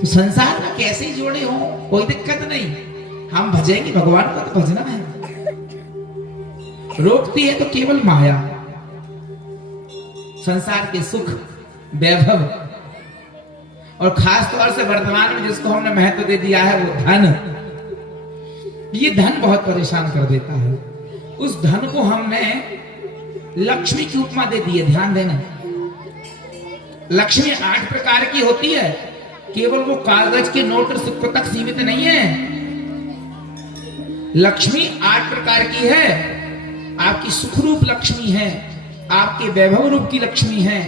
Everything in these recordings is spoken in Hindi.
तो संसार में कैसे ही जोड़े हो, कोई दिक्कत नहीं, हम भजेंगे भगवान को, तो भजना है। रोकती है तो केवल माया, संसार के सुख वैभव, और खास तौर से वर्तमान में जिसको हमने महत्व दे दिया है वो धन। ये धन बहुत परेशान कर देता है। उस धन को हमने लक्ष्मी की उपमा दे दी है। ध्यान देना, लक्ष्मी 8 प्रकार की होती है, केवल वो कागज के नोट और सिक्कों तक सीमित नहीं है। लक्ष्मी 8 प्रकार की है। आपकी सुख रूप लक्ष्मी है, आपके वैभव रूप की लक्ष्मी है,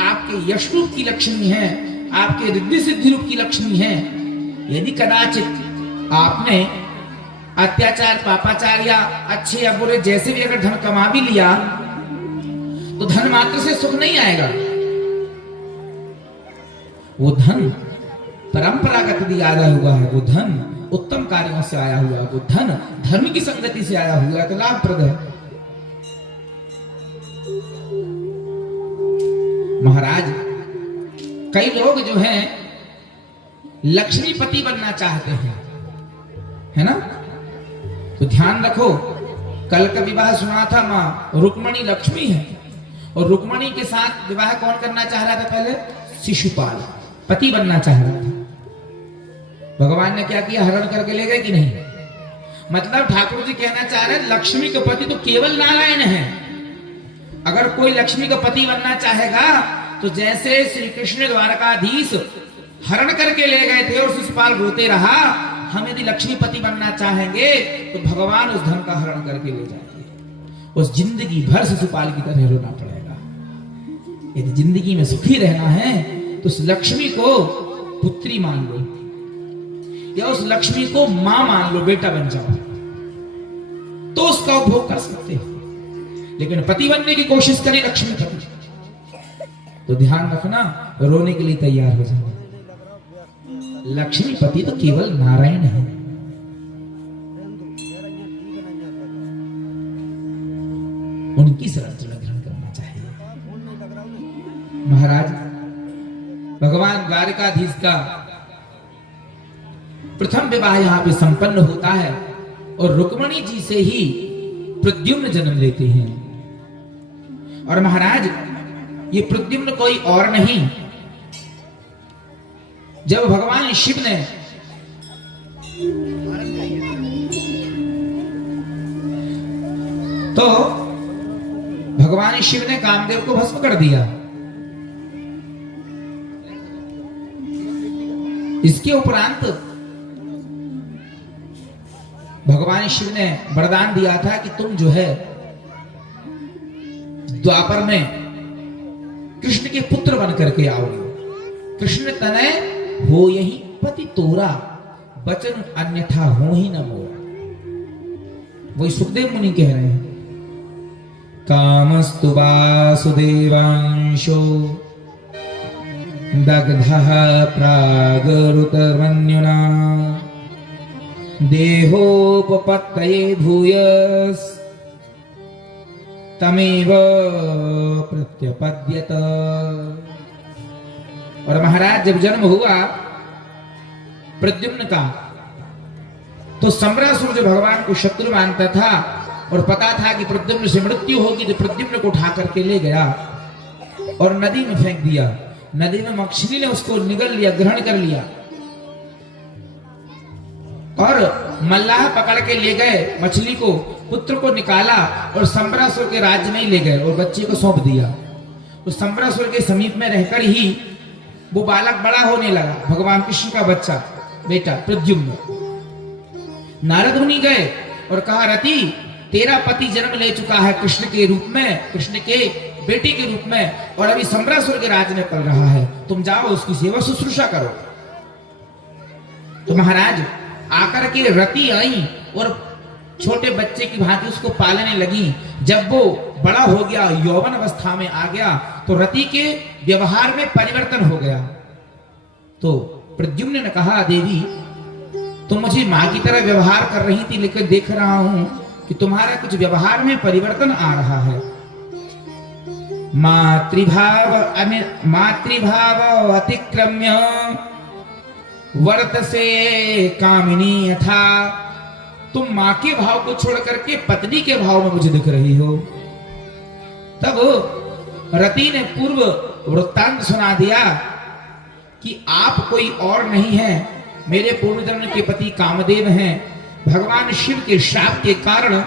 आपके यश रूप की लक्ष्मी है, आपके रिद्धि सिद्धि रूप की लक्ष्मी है। यदि कदाचित आपने अत्याचार, पापाचार या अच्छे या बुरे जैसे भी अगर धन कमा भी लिया, तो धन मात्र से सुख नहीं आएगा। वो धन परंपरागत भी आया हुआ है, वो धन उत्तम कार्यों से आया हुआ है, वो धन धर्म की संगति से आया हुआ है, तो लाभप्रद है। महाराज, कई लोग जो हैं लक्ष्मीपति बनना चाहते हैं, है ना? तो ध्यान रखो, कल का विवाह सुना था, मां रुक्मणी लक्ष्मी है, और रुक्मणी के साथ विवाह कौन करना चाह रहा था? पहले शिशुपाल पति बनना चाह रहा था। भगवान ने क्या किया? हरण करके ले गए कि नहीं? मतलब ठाकुर जी कहना चाह रहे हैं लक्ष्मी का पति तो केवल नारायण है। अगर कोई लक्ष्मी का पति बनना चाहेगा तो जैसे श्री कृष्ण द्वारकाधीश हरण करके ले गए थे और शिशुपाल रोते रहा, हम यदि लक्ष्मीपति बनना चाहेंगे तो भगवान उस धन का हरण करके ले जाएंगे। उस जिंदगी भर शिशुपाल की तरह रोना पड़ेगा। यदि जिंदगी में सुखी रहना है तो उस लक्ष्मी को पुत्री मान लो, या उस लक्ष्मी को मां मान लो, बेटा बन जाओ, तो उसका उपभोग कर सकते हो। लेकिन पति बनने की कोशिश करें लक्ष्मीपति, तो ध्यान रखना, रोने के लिए तैयार हो जाओ। लक्ष्मीपति तो केवल नारायण है। उनकी शरण ग्रहण करना चाहिए। महाराज, भगवान द्वारकाधीश का प्रथम विवाह यहां पे संपन्न होता है, और रुक्मणी जी से ही प्रद्युम्न जन्म लेते हैं। और महाराज, ये प्रद्युम्न कोई और नहीं, जब भगवान शिव ने तो भगवान शिव ने कामदेव को भस्म कर दिया। इसके उपरांत भगवान शिव ने वरदान दिया था कि तुम जो है द्वापर में कृष्ण के पुत्र बन करके आओगे। कृष्ण तनय हो यही पति तोरा, वचन अन्यथा हो ही न मोरा। वही सुखदेव मुनि कह रहे हैं, कामस्तु वासुदेवांशो दग्धः प्रागरुतमन्युना देहोपपत्तये भूयस् तमेव प्रत्यपद्यत। और महाराज, जब जन्म हुआ प्रद्युम्न का, तो सम्रासुर जो भगवान को शत्रु मानता था और पता था कि प्रद्युम्न से मृत्यु होगी, तो प्रद्युम्न को उठा करके ले गया और नदी में फेंक दिया। नदी में मछली ने उसको निगल लिया, ग्रहण कर लिया, और मल्लाह पकड़ के ले गए मछली को, पुत्र को निकाला और सम्रासुर के राज्य में ही ले गए और बच्चे को सौंप दिया। तो सम्रासुर के समीप में रहकर ही वो बालक बड़ा होने लगा, भगवान कृष्ण का बच्चा, बेटा प्रद्युम्न। नारद मुनि गए और कहा, रति, तेरा पति जन्म ले चुका है कृष्ण के रूप में, कृष्ण के बेटे के रूप में, और अभी सम्रासुर के राज्य में पल रहा है, तुम जाओ उसकी सेवा शुश्रूषा करो। तो महाराज, आकर के रति आई और छोटे बच्चे की भांति उसको पालने लगी। जब वो बड़ा हो गया, यौवन अवस्था में आ गया, तो रति के व्यवहार में परिवर्तन हो गया। तो प्रद्युम्न ने कहा, देवी, तुम मुझे मां की तरह व्यवहार कर रही थी, लेकिन देख रहा हूं कि तुम्हारा कुछ व्यवहार में परिवर्तन आ रहा है। मातृभाव अतिक्रम्य वर्त से कामिनी यथा, तुम मां के भाव को छोड़ करके पत्नी के भाव में मुझे दिख रही हो। तब रति ने पूर्व वृत्तांत सुना दिया कि आप कोई और नहीं है, मेरे पूर्व जन्म के पति कामदेव हैं। भगवान शिव के श्राप के कारण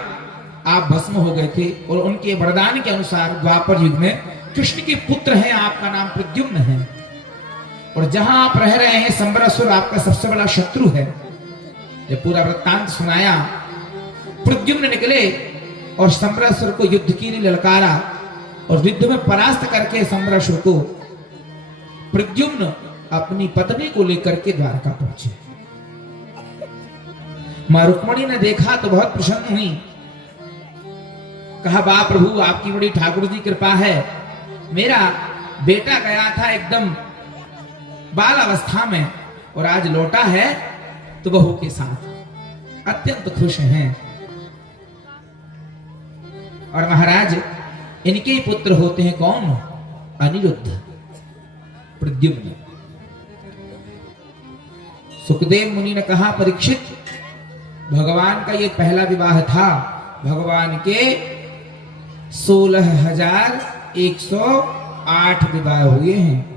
आप भस्म हो गए थे और उनके वरदान के अनुसार द्वापर युग में कृष्ण के पुत्र हैं, आपका नाम प्रद्युम्न है। और जहां आप रह रहे हैं संबरासुर आपका सबसे बड़ा शत्रु है। जब पूरा वृत्तांत सुनाया, प्रद्युम्न निकले और संबरासुर को युद्ध के लिए ललकारा और युद्ध में परास्त करके संबरासुर को प्रद्युम्न अपनी पत्नी को लेकर के द्वारका पहुंचे। मां रुक्मणी ने देखा तो बहुत प्रसन्न हुई। कहा, वाह प्रभु, आपकी बड़ी ठाकुर जी कृपा है। मेरा बेटा गया था एकदम बाल अवस्था में और आज लौटा है तो बहू के साथ अत्यंत खुश हैं। और महाराज, इनके ही पुत्र होते हैं कौन? अनिरुद्ध, प्रद्युम्न। सुखदेव मुनि ने कहा, परीक्षित, भगवान का ये पहला विवाह था। भगवान के 16,108 विवाह हुए हैं।